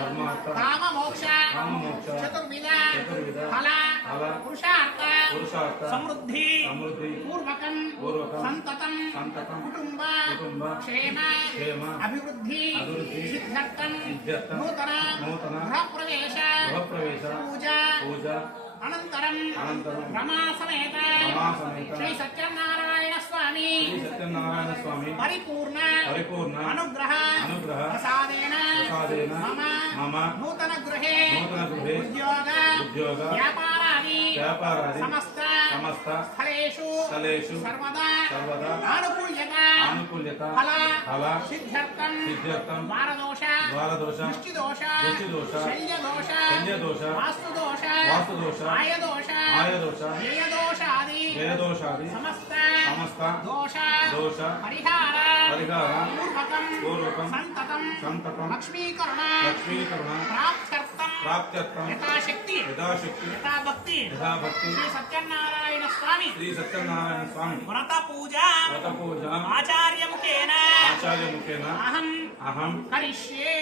काम मोक्ष चतुर्विध फल पुरुषार्थ समृद्धि पूर्वकं संततं कुटुंब क्षेम अभिवृद्धि सिद्ध्यर्थं नूतन गृह प्रवेश पूजा अनंतरम रमा समेत श्री सत्यनारायण स्वामी परिपूर्ण अनुग्रह प्रसादेन मम नूतन गृहे उद्योग व्यापारादि समस्त स्थलेषु सर्वदा अनुकूल्यता फल सिद्ध्यर्थं द्वारदोष दृष्टिदोष शल्यदोष वास्तुदोष आयदोष व्ययदोषादि समस्त दोष परिहार पूर्वकं संततं लक्ष्मीकरण प्राप्त्यर्थं यथाशक्ति यथाभक्ति श्री सत्यनारायण स्वामी व्रत पूजा आचार्य मुखेन अहं करिष्ये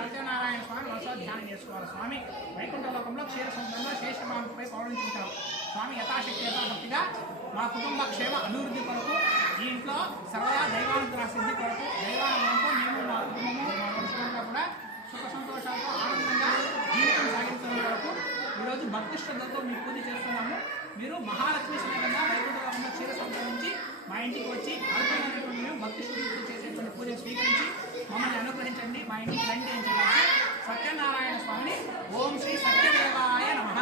सत्यनारायण स्वामी ధ్యానం చేసుకోవాలి. స్వామి వైకుంఠ లోకంలో క్షీర సముద్రంలో శేషమాంపై పౌడించుకుంటారు. స్వామి యథాశక్తి యథాభక్తిగా మా కుటుంబ క్షేమ అభివృద్ధి కొరకు ఈ ఇంట్లో సర్వదా దైవానుగ్రహ సిద్ధి కొరకు దైవానుగ్రహంతో మేము మా కుటుంబము మా పరిశ్రమగా కూడా సుఖ సంతోషాలతో ఆనందంగా జీవితం సాగించడం వరకు ఈరోజు భక్తి శ్రద్ధతో మీ పూజ చేస్తున్నాము. మీరు మహాలక్ష్మి సమేతంగా వైకుంఠ లోకంలో క్షీర సముద్రం నుంచి మా ఇంటికి వచ్చి అల్పమైనటువంటి మేము భక్తి శ్రద్ధతో చేసేటువంటి పూజను స్వీకరించి మమ్మల్ని అనుగ్రహించండి. మా ఇంటికి రండి అని చెప్పి సత్యనారాయణ స్వామిని ఓం శ్రీ సత్యదేవాయ నమః.